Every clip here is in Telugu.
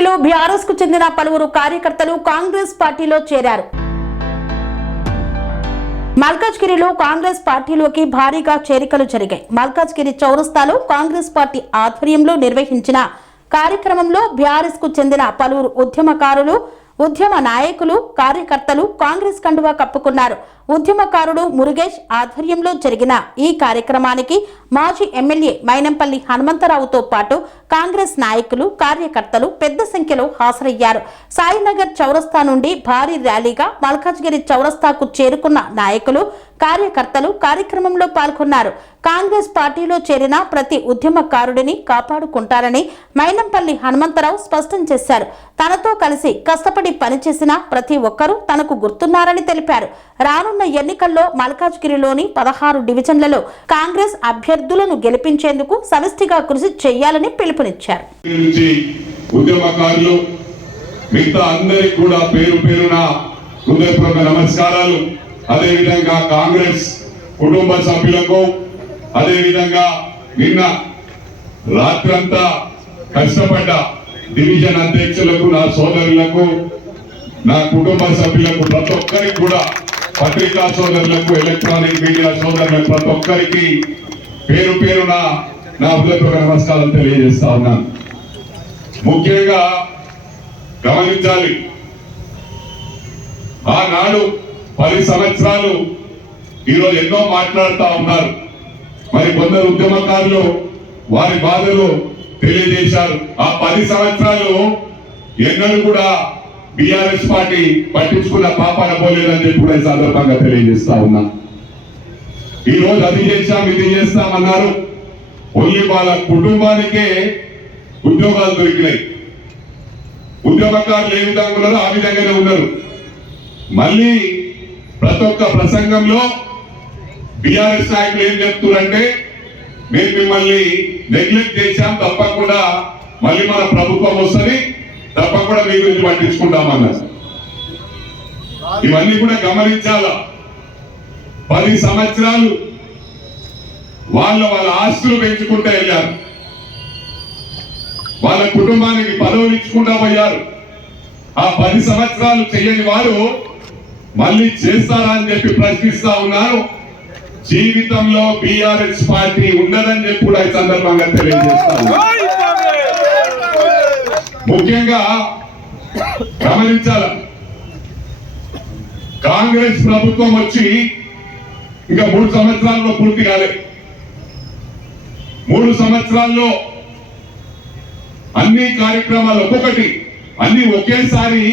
మల్కాజ్గిరిలో బీఆర్ఎస్ కు చెందిన పలువురు కార్యకర్తలు కాంగ్రెస్ పార్టీలో చేరారు. మల్కాజ్గిరిలో కాంగ్రెస్ పార్టీలోకి భారీగా చేరికలు జరిగాయి. మల్కాజ్గిరి చౌరస్తాలో కాంగ్రెస్ పార్టీ ఆధ్వర్యంలో నిర్వహించిన కార్యక్రమంలో బీఆర్ఎస్ కు చెందిన పలువురు ఉద్యమకారులు, ఉద్యమ నాయకులు, కార్యకర్తలు కాంగ్రెస్ కండువా కప్పుకున్నారు. ఉద్యమకారుడు మురుగేష్ ఆధ్వర్యంలో జరిగిన ఈ కార్యక్రమానికి మాజీ ఎమ్మెల్యే మైనంపల్లి హనుమంతరావుతో పాటు కాంగ్రెస్ నాయకులు, కార్యకర్తలు పెద్ద సంఖ్యలో హాజరయ్యారు. సాయినగర్ చౌరస్తా నుండి భారీ ర్యాలీగా మల్కాజ్గిరి చౌరస్తాకు చేరుకున్న నాయకులు, కార్యకర్తలు కార్యక్రమంలో పాల్గొన్నారు. కాంగ్రెస్ పార్టీలో చేరిన ప్రతి ఉద్యమకారుడిని కాపాడుకుంటారని మైనంపల్లి హనుమంతరావు స్పష్టం చేశారు. తనతో కలిసి కష్టపడి పనిచేసిన ప్రతి ఒక్కరూ తనకు గుర్తున్నారని తెలిపారు. రానున్న ఎన్నికల్లో మల్కాజ్గిరిలోని 16 డివిజన్లలో కాంగ్రెస్ అభ్యర్థులను గెలిపించేందుకు సమిష్టిగా కృషి చేయాలని పిలుపునిచ్చారు. అదేవిధంగా కాంగ్రెస్ కుటుంబ సభ్యులకు, అదేవిధంగా నిన్న రాత్రంతా కష్టపడ్డ డివిజన్ అధ్యక్షులకు, నా సోదరులకు, నా కుటుంబ సభ్యులకు, ప్రతి ఒక్కరికి కూడా, పత్రికా సోదరులకు, ఎలక్ట్రానిక్ మీడియా సోదరులకు, ప్రతి ఒక్కరికి పేరు పేరున నా హృదయపూర్వక నమస్కారం తెలియజేస్తా ఉన్నాను. ముఖ్యంగా గమనించాలి, ఆనాడు 10 సంవత్సరాలు ఈరోజు ఎన్నో మాట్లాడుతూ ఉన్నారు. మరి కొందరు ఉద్యమకారులు వారి బాధలు తెలియజేశారు. ఆ 10 సంవత్సరాలు ఎన్నడూ కూడా బీఆర్ఎస్ పార్టీ పట్టించుకున్న పాపాన పోలేదని చెప్పి కూడా ఈ సందర్భంగా తెలియజేస్తా ఉన్నా. ఈ రోజు అది చేస్తాం, ఇది చేస్తామన్నారు. ఓన్లీ వాళ్ళ కుటుంబానికే ఉద్యోగాలు దొరికినాయి. ఉద్యమకారులు ఏ విధంగా ఉన్నారో ఆ విధంగానే ఉన్నారు. మళ్ళీ ప్రతి ఒక్క ప్రసంగంలో బీఆర్ఎస్ నాయకులు ఏం చెప్తున్నారంటే, మేము మిమ్మల్ని నెగ్లెక్ట్ చేశాం, తప్పకుండా మళ్ళీ మన ప్రభుత్వం వస్తుంది, తప్పకుండా మీ గురించి పట్టించుకుంటామన్నారు. ఇవన్నీ కూడా గమనించాలా. 10 సంవత్సరాలు వాళ్ళ ఆస్తులు పెంచుకుంటూ వెళ్ళారు. వాళ్ళ కుటుంబానికి పదవులు ఇచ్చుకుంటా పోయారు. ఆ 10 సంవత్సరాలు చేయని వారు మళ్ళీ చేస్తారా అని చెప్పి ప్రశ్నిస్తా ఉన్నారు. జీవితంలో బీఆర్ఎస్ పార్టీ ఉండదని చెప్పి కూడా ఈ సందర్భంగా తెలియజేస్తా ఉన్నారు. ముఖ్యంగా గమనించాల, కాంగ్రెస్ ప్రభుత్వం వచ్చి ఇంకా 3 సంవత్సరాల్లో పూర్తి కాలేదు. 3 సంవత్సరాల్లో అన్ని కార్యక్రమాలు ఒక్కొక్కటి అన్ని ఒకేసారి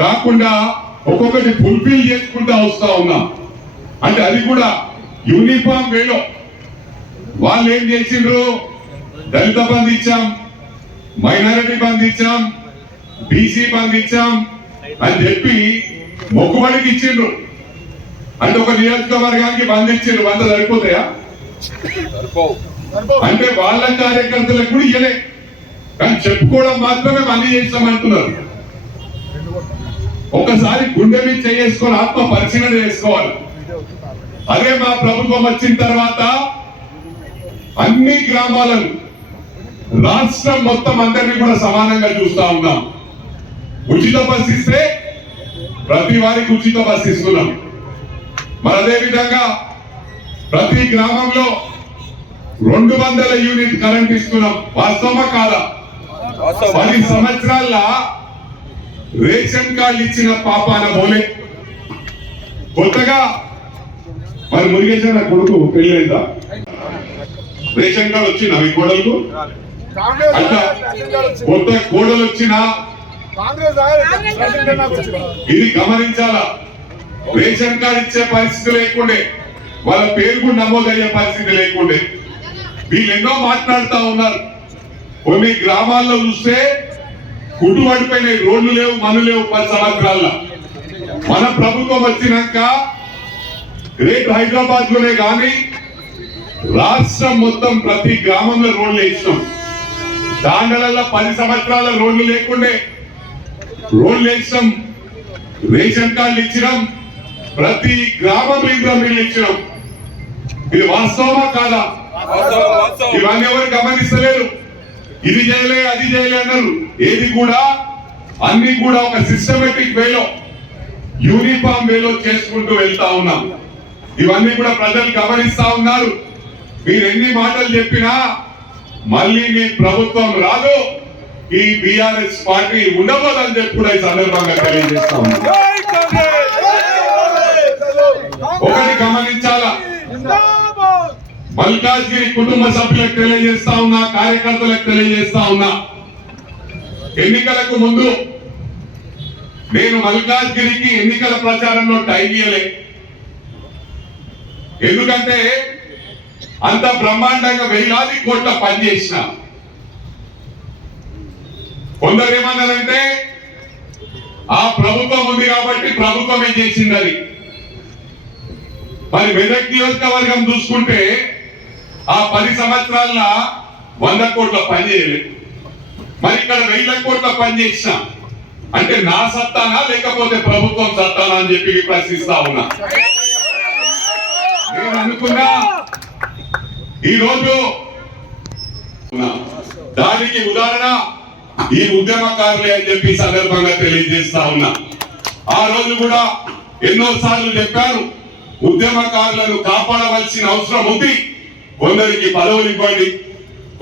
కాకుండా ఒక్కొక్కటి ఫుల్ఫిల్ చేసుకుంటూ వస్తా ఉన్నాం. అంటే అది కూడా యూనిఫామ్ వేలో. వాళ్ళు ఏం చేసిండ్రు, దళిత బంధు ఇచ్చాం, మైనారిటీ బంధు ఇచ్చాం, బీసీ బంధు ఇచ్చాం అని చెప్పి మొక్కుబడికి ఇచ్చిండ్రు. అంటే ఒక నియోజకవర్గానికి బంధు ఇచ్చిండ్రు. 100 సరిపోతాయా? అంటే వాళ్ళ కార్యకర్తలకు కూడా ఇయ్యలే, కానీ చెప్పుకోవడం మాత్రమే అన్ని చేస్తామంటున్నారు. ఒకసారి గుండె మీద చేసుకొని ఆత్మ పరిశీలన చేసుకోవాలి. అదే మా ప్రభుత్వం వచ్చిన తర్వాత అన్ని గ్రామాలను, రాష్ట్రం మొత్తం అందరినీ కూడా సమానంగా చూస్తా ఉన్నాం. ఉచిత బస్సు ఇస్తే ప్రతి వారికి ఉచిత బస్సు ఇస్తున్నాం. మరి అదే విధంగా ప్రతి గ్రామంలో 200 యూనిట్ కరెంట్ ఇస్తున్నాం. వాస్తవమా కాదా? 10 సంవత్సరాల రేషన్ కార్డు ఇచ్చిన పాపాన పోలే. కొత్తగా మరి మురుగేష్ నా కొడుకు పెళ్ళైందా? రేషన్ కార్డు వచ్చినా మీ కోడలకు? అట్లా కొత్త కోడలు వచ్చినా ఇది గమనించాలా. రేషన్ కార్డు ఇచ్చే పరిస్థితి లేకుండే, వాళ్ళ పేరు కూడా నమోదయ్యే పరిస్థితి లేకుండే. వీళ్ళు ఎన్నో మాట్లాడుతూ ఉన్నారు. కొన్ని గ్రామాల్లో చూస్తే కుటు పడిపోయినాయి, రోడ్లు లేవు, మను లేవు. 10 సంవత్సరాల్లో మన ప్రభుత్వం వచ్చినాక గ్రేట్ హైదరాబాద్ లోనే కానీ రాష్ట్రం మొత్తం ప్రతి గ్రామంలో రోడ్లు వేసినాం. దాండలలో 10 సంవత్సరాల రోడ్లు లేకుండే రోడ్లు వేసినాం. రేషన్ కార్డులు ఇచ్చినాం. ప్రతి గ్రామం నీళ్ళు ఇచ్చినాం. ఇది వాస్తవమా కాదా? ఇవన్నీ ఎవరు గమనిస్తలేరు. ఇది చేయలే, అది చేయలే అన్నారు. ఏది కూడా అన్ని కూడా ఒక సిస్టమేటిక్ వేలో యూనిఫామ్ వేలో చేసుకుంటూ వెళ్తా ఉన్నాం. ఇవన్నీ కూడా ప్రజలు గమనిస్తా ఉన్నారు. మీరు ఎన్ని మాటలు చెప్పినా మళ్ళీ మీ ప్రభుత్వం రాదు, ఈ బీఆర్ఎస్ పార్టీ ఉండబోదని చెప్పి కూడా ఈ సందర్భంగా తెలియజేస్తా ఉన్నాం. ఒకటి గమనించాలా, మల్కాజ్గిరి కుటుంబ సభ్యులకు తెలియజేస్తా ఉన్నా, కార్యకర్తలకు తెలియజేస్తా ఉన్నా, ఎన్నికలకు ముందు నేను మల్కాజ్గిరికి ఎన్నికల ప్రచారంలో టైం ఇయ్యలే. ఎందుకంటే అంత బ్రహ్మాండంగా వేలాది కోట్ల పనిచేసిన. కొందరు ఏమన్నారంటే ఆ ప్రభుత్వం ఉంది కాబట్టి ప్రభుత్వమే చేసింది అది. మరి మెదక్ నియోజకవర్గం చూసుకుంటే ఆ 10 సంవత్సరాల 100 కోట్ల పని చేయలేదు. మరి ఇక్కడ 1000 కోట్ల పని చేసిన అంటే నా సత్తానా లేకపోతే ప్రభుత్వం సత్తానా అని చెప్పి ప్రశ్నిస్తా ఉన్నా. నేను అనుకున్నా ఈరోజు దానికి ఉదాహరణ ఈ ఉద్యమకారులే అని చెప్పి సందర్భంగా తెలియజేస్తా ఉన్నా. ఆ రోజు కూడా ఎన్నో సార్లు చెప్పారు, ఉద్యమకారులను కాపాడవలసిన అవసరం ఉంది. కొందరికి పదవులు ఇవ్వండి,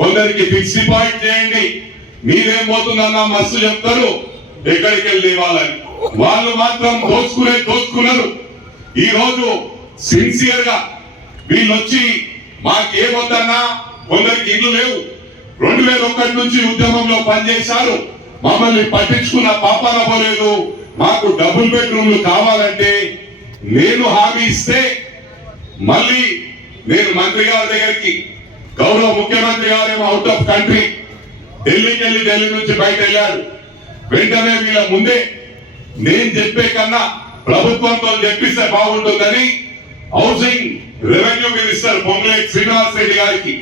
కొందరికి ఫిక్స్ డిపాజిట్ చేయండి, మీరేం పోతుందన్నా మస్తు చెప్తారు, ఎక్కడికి వెళ్ళి వాళ్ళని. వాళ్ళు మాత్రం దోచుకున్నారు. ఈ రోజు సిన్సియర్ గా వీళ్ళు వచ్చి మాకేమొద్దన్నా, కొందరికి ఇల్లు లేవు, 2001 నుంచి ఉద్యమంలో పనిచేశారు, మమ్మల్ని పట్టించుకున్న పాపాన పోలేదు, మాకు డబుల్ బెడ్రూమ్లు కావాలంటే నేను హామీ ఇస్తే మళ్ళీ నేను మంత్రి గారి దగ్గరికి, గౌరవ ముఖ్యమంత్రి గారేమో అవుట్ ఆఫ్ కంట్రీ ఢిల్లీకి వెళ్ళి ఢిల్లీ నుంచి బయట వెళ్ళాడు. వెంటనే వీళ్ళ ముందే నేను చెప్పే కన్నా ప్రభుత్వంతో చెప్పిస్తే బాగుంటుందని housing revenue minister Ponguleti Srinivas Reddy గారికి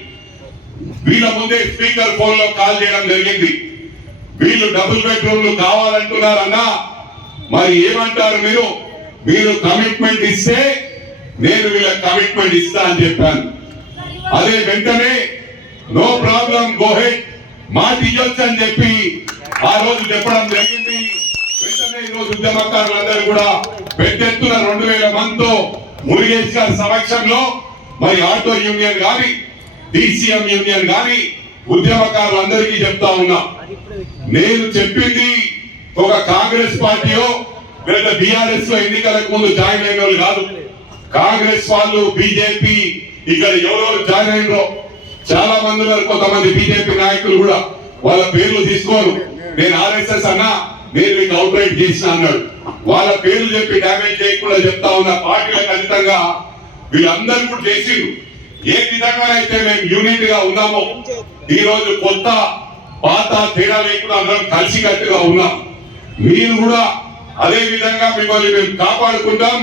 వీళ్ళ ముందే స్పీకర్ ఫోన్ లో కాల్ చేయడం జరిగింది. వీళ్ళు డబుల్ బెడ్రూమ్లు కావాలంటున్నారన్నా, మరి ఏమంటారు మీరు కమిట్మెంట్ ఇస్తే నేను వీళ్ళకి కమిట్మెంట్ ఇస్తా అని చెప్పాను. అదే వెంటనే నో ప్రాబ్లం గో హెడ్, మాట ఇవ్వచ్చు అని చెప్పి ఆ రోజు చెప్పడం జరిగింది. వెంటనే ఈ రోజు ఉద్యమకారులందరూ కూడా పెద్ద ఎత్తున 2000 మందితో మురుగేష్ గారి సమక్షంలో మరి ఆటో యూనియన్ గాని డిసిఎం యూనియన్ గాని ఉద్యమకారులందరికీ చెప్తా ఉన్నా, నేను చెప్పింది ఒక కాంగ్రెస్ పార్టీయో లేదా బీఆర్ఎస్ లో ఎన్నికలకు ముందు జాయిన్ అయిన వాళ్ళు కాదు. కాంగ్రెస్ వాళ్ళు, బీజేపీ ఇక్కడ ఎవరెవరు జాయిన్ అయినరో చాలా మంది ఉన్నారు. కొంతమంది బీజేపీ నాయకులు కూడా వాళ్ళ పేర్లు తీసుకోరు. నేను ఆర్ఎస్ఎస్ అన్నా, నేను మీకు అవుట్ రైట్ చేసిన అన్నాడు. వాళ్ళ పేర్లు చెప్పి డ్యామేజ్ చేయకుండా చెప్తా ఉన్న పార్టీలకు ఖచ్చితంగా వీళ్ళందరూ కూడా చేసిండ్రు. ఏ విధంగా అయితే మేము యూనిట్ గా ఉన్నామో ఈ రోజు కొత్త పాత తేడా లేకుండా అందరం కలిసికట్టుగా ఉన్నాం. మీరు కూడా అదే విధంగా మిమ్మల్ని మేము కాపాడుకుంటాం.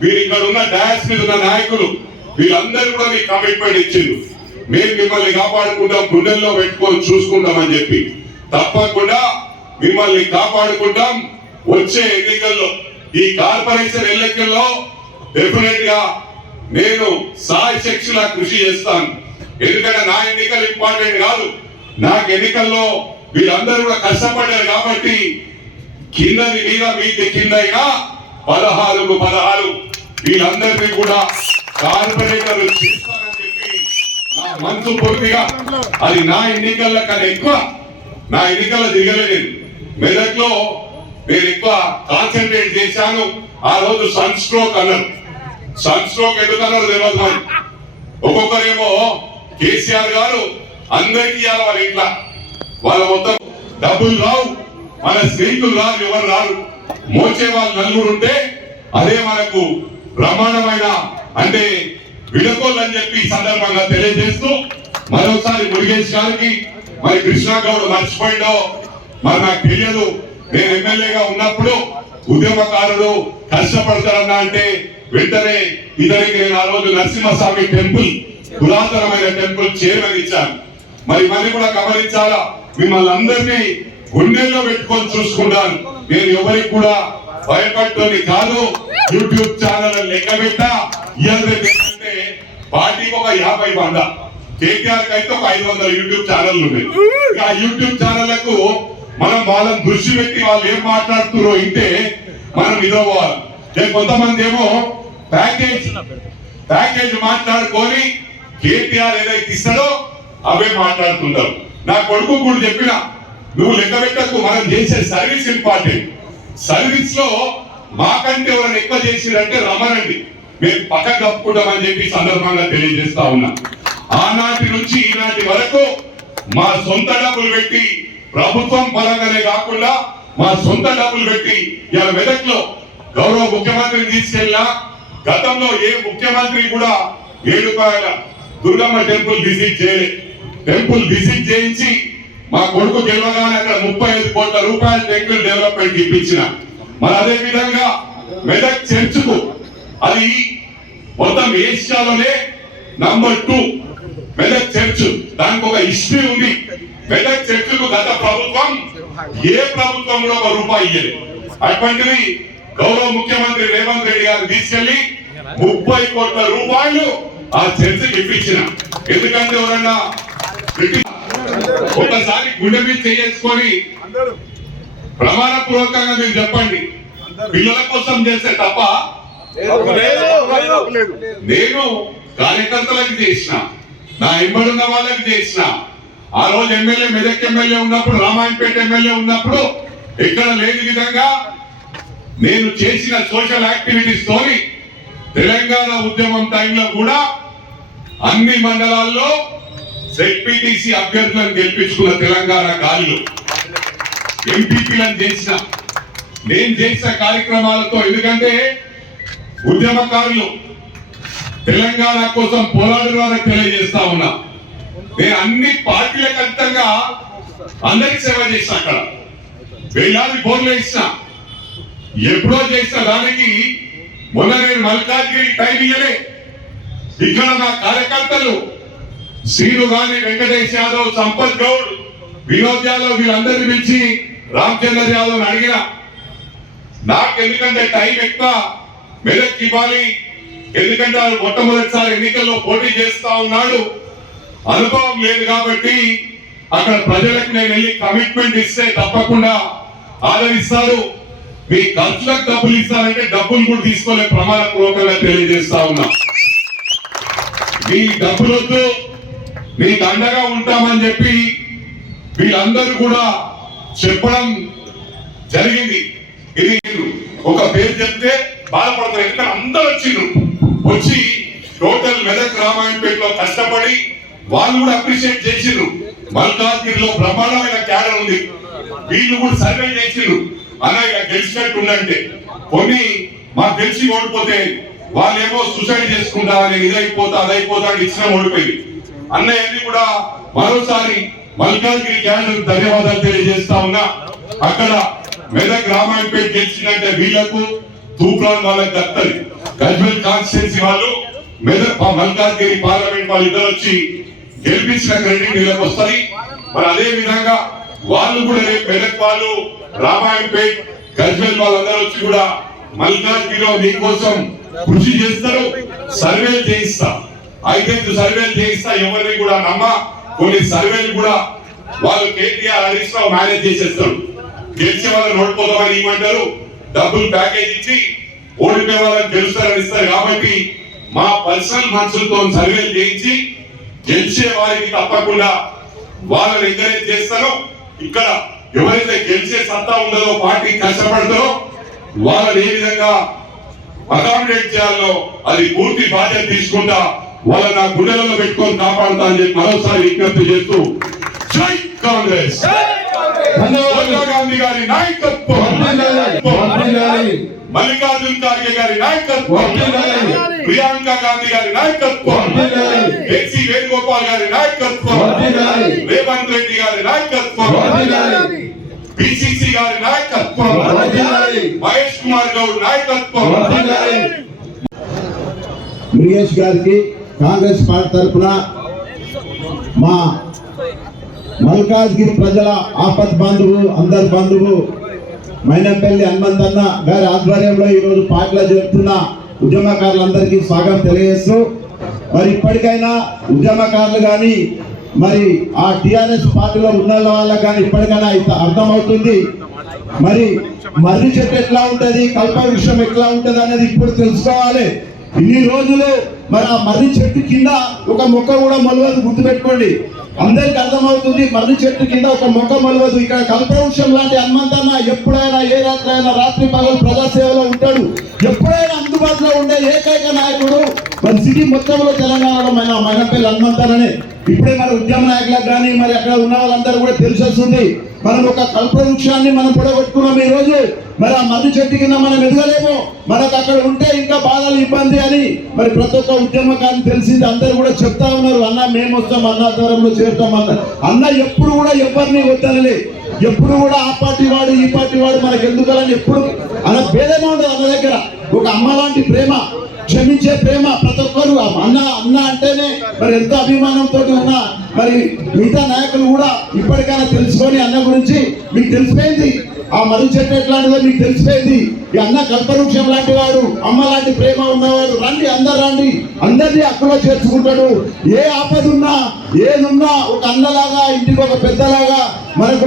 మీరు ఇక్కడ ఉన్న డయాస్ మీద ఉన్న నాయకులు వీళ్ళందరూ కూడా మీకు కమిట్మెంట్ ఇచ్చిండ్రు, మేము మిమ్మల్ని కాపాడుకుంటాం, గుండెల్లో పెట్టుకొని చూసుకుంటామని చెప్పి. తప్పకుండా మిమ్మల్ని కాపాడుకుంటాం. వచ్చే ఎన్నికల్లో ఈ కార్పొరేషన్ ఎన్నికల్లో డెఫినెట్ గా నేను సాయశక్తులా కృషి చేస్తాను. ఎందుకంటే నా ఎన్నికలు ఇంపార్టెంట్ కాదు, నాకు ఎన్నికల్లో వీళ్ళందరూ కూడా కష్టపడ్డారు కాబట్టి కిందని మీద మీది కింద అయినా 16 వీళ్ళందరినీ కూడా కార్పొరేటర్లు చేస్తానని చెప్పి నా మనసు పూర్తిగా, అది నా ఎన్నికల కన్నా ఎక్కువ నా ఎన్నికల్లో దిగలేదు. మెదక్ లో నేను ఎక్కువ కాన్సన్ట్రేట్ చేశాను. ఆ రోజు సన్ స్ట్రోక్ అన్నారు. సన్ స్ట్రోక్ ఎందుకు అన్నారు తెలియదు. మరి ఒక్కొక్కరేమో కేసీఆర్ గారు అందరికీ ఇవ్వాలి వాళ్ళ ఇంట్లో, వాళ్ళ మొత్తం డబ్బులు రావు, మన స్నేహితులు రారు, ఎవరు రారు, మోచే వాళ్ళు నలుగురు ఉంటే అదే మనకు బ్రహ్మాండమైన అంటే విడకోళ్ళు అని చెప్పి ఈ సందర్భంగా తెలియజేస్తూ మరోసారి మురుగేష్ గారికి మరి కృష్ణా గౌడ్ మర్చిపోయిందో మరి నాకు తెలియదు. నేను ఎమ్మెల్యేగా ఉన్నప్పుడు ఉద్యమకారుడు కష్టపడతారన్నా అంటే వెంటనే ఇతనికి నేను ఆ రోజు నరసింహస్వామి టెంపుల్ పురాతనమైన టెంపుల్ చైర్మన్ ఇచ్చాను. మరి మళ్ళీ కూడా గమనించాలా, మిమ్మల్ని అందరినీ గుండెల్లో పెట్టుకొని చూసుకుంటాను. నేను ఎవరికి కూడా భయపడుతోని కాదు. యూట్యూబ్ ఛానల్ లెక్క పెట్టా ఏంటంటే పార్టీకి ఒక 50 మంద, కేటీఆర్ కి అయితే ఒక 500 యూట్యూబ్ ఛానల్ ఉన్నాయి. ఆ యూట్యూబ్ ఛానళ్లకు మనం వాళ్ళని దృష్టి పెట్టి వాళ్ళు ఏం మాట్లాడుతున్నారో ఇంటే మనం నిద్రపోవాలి. కొంతమంది ఏమో ప్యాకేజ్ మాట్లాడుకొని కేటీఆర్ ఏదైతే ఇస్తాడో అవే మాట్లాడుతుంటారు. నా కొడుకు కూడా చెప్పిన, నువ్వు లెక్క పెట్టకు, మనం చేసే సర్వీస్ ఇంపార్టెంట్. సర్వీస్ లో మాకంటే ఎవరైనా ఎక్కువ చేసిరంటే రమ్మనండి, మేము పక్క కప్పుకుంటామని చెప్పి సందర్భంగా తెలియజేస్తా ఉన్నా. ఆనాటి నుంచి ఈనాటి వరకు మా సొంత డబ్బులు పెట్టి, ప్రభుత్వం పరంగానే కాకుండా మా సొంత డబ్బులు పెట్టి ఇలా మెదక్లో గౌరవ ముఖ్యమంత్రిని తీసుకెళ్ళినా, గతంలో ఏ ముఖ్యమంత్రి కూడా 7 రూపాయల దుర్గమ్మ టెంపుల్ విజిట్ చేయలేదు. టెంపుల్ విజిట్ చేయించి మా కొడుకు గెలవగానే అక్కడ 35 కోట్ల రూపాయల టెంపుల్ డెవలప్మెంట్ ఇప్పించిన. మరి అదే విధంగా మెదక్ చర్చ్కు, అది మొత్తం ఏషియాలోనే నంబర్ 2 మెదక్ చర్చ్. దానికి ఒక హిస్టరీ ఉంది. మెదక్ చర్చ్కు గత ప్రభుత్వం ఏ ప్రభుత్వంలో 1 రూపాయి ఇయ్యలేదు. అటువంటిది గౌరవ ముఖ్యమంత్రి రేవంత్ రెడ్డి గారు తీసుకెళ్లి 30 కోట్ల రూపాయలు ఆ చర్చకి ఇప్పించిన. ఎందుకంటే ఎవరన్నా ఒకసారి గుండె మీద చేసుకొని ప్రమాణపూర్వకంగా మీరు చెప్పండి, పిల్లల కోసం చేస్తే తప్ప నేను కార్యకర్తలకు చేసిన, నా ఎంబడున్న వాళ్ళకి చేసిన. ఆ రోజు ఎమ్మెల్యే, మెదక్ ఎమ్మెల్యే ఉన్నప్పుడు, రామాయణపేట ఎమ్మెల్యే ఉన్నప్పుడు ఎక్కడ లేని విధంగా నేను చేసిన సోషల్ యాక్టివిటీస్ తోని తెలంగాణ ఉద్యమం టైంలో కూడా అన్ని మండలాల్లో జెడ్పీటీసీ అభ్యర్థులను గెలిపించుకున్న తెలంగాణ గాలిలో ఎంపీపీలను చేసిన, నేను చేసిన కార్యక్రమాలతో. ఎందుకంటే ఉద్యమకారులు తెలంగాణ కోసం పోరాడుతున్నారని తెలియజేస్తా ఉన్నా. నేను అన్ని పార్టీలకు అతీతంగా అందరికి సేవ చేసిన. అక్కడ వేలాది బోర్లు వేసిన, ఎప్పుడో చేసిన దానికి మొన్న నేను మల్కాజ్గిరి టైం ఇయ్యలే. ఇక్కడ నా కార్యకర్తలు శ్రీను గాని, వెంకటేష్ యాదవ్, సంపత్ గౌడ్, వినోద్ యాదవ్ వీళ్ళందరినీ పిలిచి రామచంద్ర యాదవ్ అడిగిన. నాకు ఎందుకంటే టైం ఎక్కువ మెదక్ ఇవ్వాలి, ఎందుకంటే ఆయన మొట్టమొదటిసారి ఎన్నికల్లో పోటీ చేస్తా ఉన్నాడు, అనుభవం లేదు కాబట్టి అక్కడ ప్రజలకు నేను వెళ్ళి కమిట్మెంట్ ఇస్తే తప్పకుండా ఆదరిస్తారు. మీ ఖర్చులకు డబ్బులు ఇస్తారంటే డబ్బులు కూడా తీసుకోలే ప్రమాణపూర్వకంగా తెలియజేస్తా ఉన్నా. మీ డబ్బులొద్దు, మీకు అండగా ఉంటామని చెప్పి వీళ్ళందరూ కూడా చెప్పడం జరిగింది. ఇది ఒక పేరు చెప్తే బాధపడతారు, ఎందుకంటే అందరూ వచ్చి టోటల్ మెదక్ రామాయణపేటలో కష్టపడి వాళ్ళు కూడా అప్రిషియేట్ చేసిర్రు. మల్కాజ్గిరిలో బ్రహ్మాండమైన క్యాడర్ ఉంది, వీళ్ళు కూడా సర్వే చేసిర్రు. అలా గెలిచినట్టు ఉందంటే కొన్ని మాకు తెలిసి ఓడిపోతే వాళ్ళేమో సూసైడ్ చేసుకుంటా, నేను ఇదైపోతా అదైపోతా అని ఇచ్చిన ఓడిపోయింది. అన్నయ్యని కూడా మరోసారి మల్కాజ్గిరి క్యాడర్ ధన్యవాదాలు తెలియజేస్తా ఉన్నా. అక్కడ మెదక్ రామాయణపేట గెలిచిందంటే వీళ్లకు, తూప్రాన్ వాళ్ళకి దత్తది. గజ్వేల్ కాన్స్టిట్యున్సీ వాళ్ళు మెదక్ మల్కాజ్గిరి పార్లమెంట్ వాళ్ళు ఇద్దరు వచ్చి గెలిపించిన క్రెడిట్ వీళ్ళకి వస్తుంది. మరి అదే విధంగా వాళ్ళు కూడా రేపు మెదక్ వాళ్ళు, రామాయణపేట్, గజ్వేల్ వాళ్ళందరూ వచ్చి కూడా మల్కాజ్గిరిలో మీకోసం కృషి చేస్తారు. సర్వేలు చేయిస్తా, 5 సర్వేలు చేయిస్తా. ఎవరిని కూడా కొన్ని సర్వేలు కూడా వాళ్ళు కేటీఆర్, హరీష్ రావు మేనేజ్ చేసేస్తారు. గెలిచే వాళ్ళని ఓడిపోతామని ఇవ్వమంటారు, డబ్బులు ప్యాకేజ్ ఇచ్చి ఓడిపోయే వాళ్ళని గెలుస్తారని ఇస్తారు. కాబట్టి మా పర్సనల్ మనుషులతో సర్వేలు చేయించి గెలిచే వారికి తప్పకుండా వాళ్ళని ఎంకరేజ్ చేస్తారో, ఇక్కడ ఎవరైతే గెలిచే సత్తా ఉండదో, పార్టీ కష్టపడతారో వాళ్ళని ఏ విధంగా అకామిడేట్ చేయాలో అది పూర్తి బాధ్యత తీసుకుంటా వాళ్ళ నా గుండెలలో పెట్టుకొని కాపాడుతా అని చెప్పి మరోసారి విజ్ఞప్తి చేస్తూ జై కాంగ్రెస్, సోనియా గాంధీ గారి నాయకత్వం, మల్లికార్జున్ ఖార్గే గారి నాయకత్వం, ప్రియాంక గాంధీ గారి నాయకత్వం, కేసీ వేణుగోపాల్ గారి నాయకత్వం, రేవంత్ రెడ్డి గారి నాయకత్వం, పిసిసి గారి నాయకత్వం, మహేష్ కుమార్ గౌడ్ నాయకత్వం. మురుగేష్ గారికి కాంగ్రెస్ పార్టీ తరఫున మా మల్కాజ్గిరి ప్రజల ఆపత్ బంధువు, అందరి బంధువు మైనంపల్లి హనుమంతన్న గారి ఆధ్వర్యంలో ఈరోజు పార్టీలో జరుపుతున్న ఉద్యమకారులందరికీ స్వాగతం తెలియజేస్తూ, మరి ఇప్పటికైనా ఉద్యమకారులు కానీ మరి ఆ టిఆర్ఎస్ పార్టీలో ఉన్న వాళ్ళకి కానీ ఇప్పటికైనా అర్థమవుతుంది. మరి మర్రి చెట్టు ఎట్లా ఉంటది, కల్ప విషయం ఎట్లా ఉంటది అనేది ఇప్పుడు తెలుసుకోవాలి. ఇన్ని రోజులు మరి ఆ మర్రి చెట్టు కింద ఒక మొక్క కూడా మొలవదు, గుర్తుపెట్టుకోండి. అందరికి అర్థమవుతుంది, మర్రి చెట్టు కింద ఒక మొక్క మొలవదు. ఇక్కడ కల్పవృక్షం లాంటి హనుమంతన్న ఎప్పుడైనా ఏ రాత్రి అయినా రాత్రి పగలు ప్రజాసేవలో ఉంటాడు. ఎప్పుడైనా అందుబాటులో ఉండే ఏకైక నాయకుడు మరి సిటీ మొత్తంలో తెలంగాణలో మైనపల్లి హనుమంతన్ననే. ఇప్పుడే మన ఉద్యమ నాయకులకు కానీ మరి అక్కడ ఉన్న వాళ్ళందరూ కూడా తెలిసి వస్తుంది. మనం ఒక కల్పవృక్షాన్ని మనం పొడగొట్టుకున్నాం ఈ రోజు. మరి ఆ మర్రి చెట్టు కింద మనం ఎదగలేము, మనకు అక్కడ ఉంటే ఇంకా బాధలు ఇబ్బంది అని మరి ప్రతి ఒక్క ఉద్యమకాన్ని తెలిసింది. అందరూ కూడా చెప్తా ఉన్నారు, అన్న మేము వస్తాం, అన్నాధారంలో చేరుతాం అన్న. అన్న ఎప్పుడు కూడా ఎవరిని వద్దనలే, ఎప్పుడు కూడా ఆ పార్టీ వాడు ఈ పార్టీ వాడు మనకు ఎందుకని ఎప్పుడు అలా భేదమే ఉండదు. అన్న దగ్గర ఒక అమ్మ లాంటి ప్రేమ, క్షమించే ప్రేమ. ప్రతి ఒక్కరు అన్న అన్న అంటేనే మరి ఎంతో అభిమానంతో ఉన్న మరి మిగతా నాయకులు కూడా ఇప్పటికైనా తెలుసుకొని అన్న గురించి మీకు తెలిసిపోయింది. ఆ మర్రి చెట్టు ఎట్లాంటిదో మీకు తెలిసిపోయింది. ఈ అన్న కల్పవృక్షం లాంటి వాడు, అమ్మ లాంటి ప్రేమ ఉన్నవాడు. రండి, అందరు రండి, అందరినీ హక్కులో చేర్చుకుంటాడు. ఏ ఆపద ఉన్నా ఏదున్నా ఒక అన్నలాగా, ఇంటికి ఒక పెద్దలాగా మనకు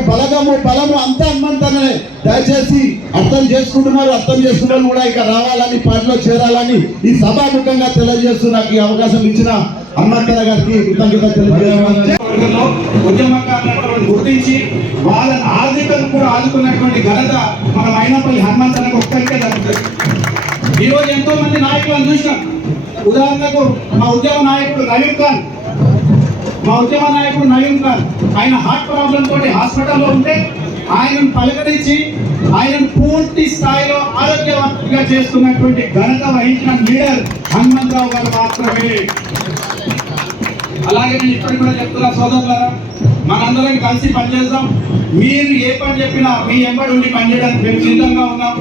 బలము అంతా హనుమంతనే. దయచేసి అర్థం చేసుకుంటున్నారు కూడా ఇక రావాలని, పార్టీలో చేరాలని ఈ సభాముఖంగా తెలియజేస్తూ నాకు ఈ అవకాశం ఇచ్చిన హనుమంతన్న గారికి కృతజ్ఞత తెలియజేయాలి. ఉద్యమకారులను గుర్తించి వాళ్ళని ఆర్థికంగా కూడా ఆదుకున్నటువంటి ఘనత మన మైనపల్లి హనుమంతన్నకు ఒక్కరికే దక్కుతుంది. ఈరోజు ఎంతో మంది నాయకులను చూసినాం. ఉదాహరణకు మా ఉద్యమ నాయకుడు నయీం ఖాన్, ఆయన హార్ట్ ప్రాబ్లం తోటి హాస్పిటల్లో ఉంటే ఆయనను పలకరించి ఆయనను పూర్తి స్థాయిలో ఆరోగ్యవంతంగా చేస్తున్నటువంటి ఘనత వహించిన లీడర్ హనుమంతరావు గారు మాత్రమే. అలాగే నేను ఇప్పటికి కూడా చెప్తున్నా, సోదరులారా, మనందరం కలిసి పనిచేద్దాం. మీరు ఏ పని చెప్పినా మీ ఎంబడి ఉండి పనిచేయడానికి మేము సిద్ధంగా ఉన్నాం.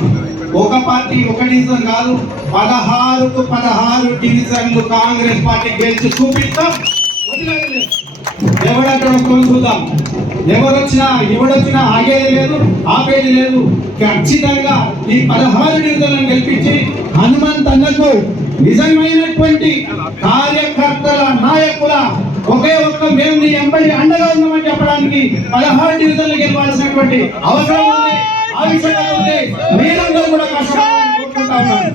ఒక పార్టీ ఒక డివిజన్ కాదు, 16కు 16 డివిజన్లు కాంగ్రెస్ పార్టీ గెలిచి చూపిస్తాం. ఎవడక్కడ చూద్దాం, ఎవడొచ్చినా ఆగేది లేదు, ఆపేది లేదు. ఖచ్చితంగా ఈ 16 డివిజన్లను గెలిపించి హనుమంతన్నకు నిజమైనటువంటి కార్యకర్తల నాయకుల ఒకే ఒక్క మేము నీ ఎంబడి అండగా ఉన్నామని చెప్పడానికి 16 డివిజన్లు గెలవాల్సినటువంటి అవసరం ఉంది, ఆవశ్యకత ఉంది. మీరందరూ కూడా కష్టపడాలని కోరుకుంటా ఉన్నాను.